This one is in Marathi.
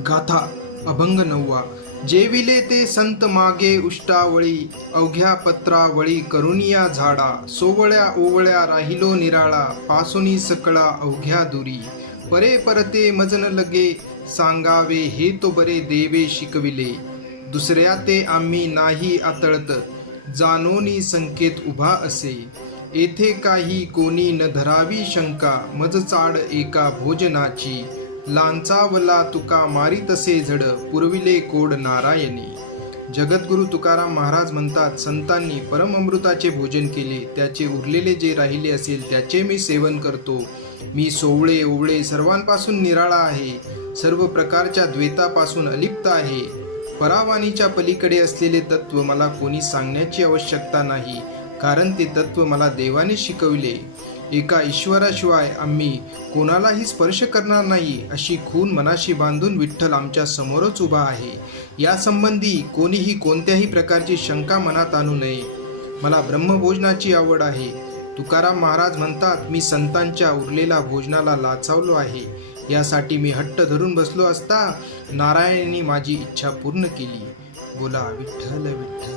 गाथा अभंग 9. जेविले ते संत मागे उष्टावळी, अवघ्या पत्रावळी करुनिया झाडा. सोवळ्या ओवळ्या राहिलो निराळा, पासुनी सकळा अवघ्या दुरी. परे परते मजन लगे, सांगावे हे तो बरे देवे शिकविले. दुसऱ्या ते आम्ही नाही आतळत, जानोनी संकेत उभा असे. येथे काही कोणी न धरावी शंका, मज चाड एका भोजनाची. लांचावला तुका मारी तसे झड, पुरविले कोड नारायणी. जगद्गुरु तुकाराम महाराज म्हणतात, संतांनी परमअमृताचे भोजन केले, त्याचे उरलेले जे राहिले असेल त्याचे मी सेवन करतो. मी सोवळे ओवळे सर्वांपासून निराळा आहे, सर्व प्रकारच्या द्वैतापासून अलिप्त आहे. परावाणीच्या पलीकडे असलेले तत्व मला कोणी सांगण्याची आवश्यकता नाही, कारण ते तत्व मला देवाने शिकविले. एका ईश्वराशिवाय आम्ही कोणालाही स्पर्श करणार नाही, अशी खून मनाशी बांधून विठ्ठल आमच्या समोरच उभा आहे. या संबंधी कोणीही कोणत्याही प्रकारची शंका मनात आणू नये. मला ब्रह्मभोजनाची आवड आहे. तुकाराम महाराज म्हणतात, मी संतांच्या उरलेल्या भोजनाला लाचावलो आहे. यासाठी मी हट्ट धरून बसलो असता नारायणाने माझी इच्छा पूर्ण केली. बोला विठ्ठल विठ्ठल.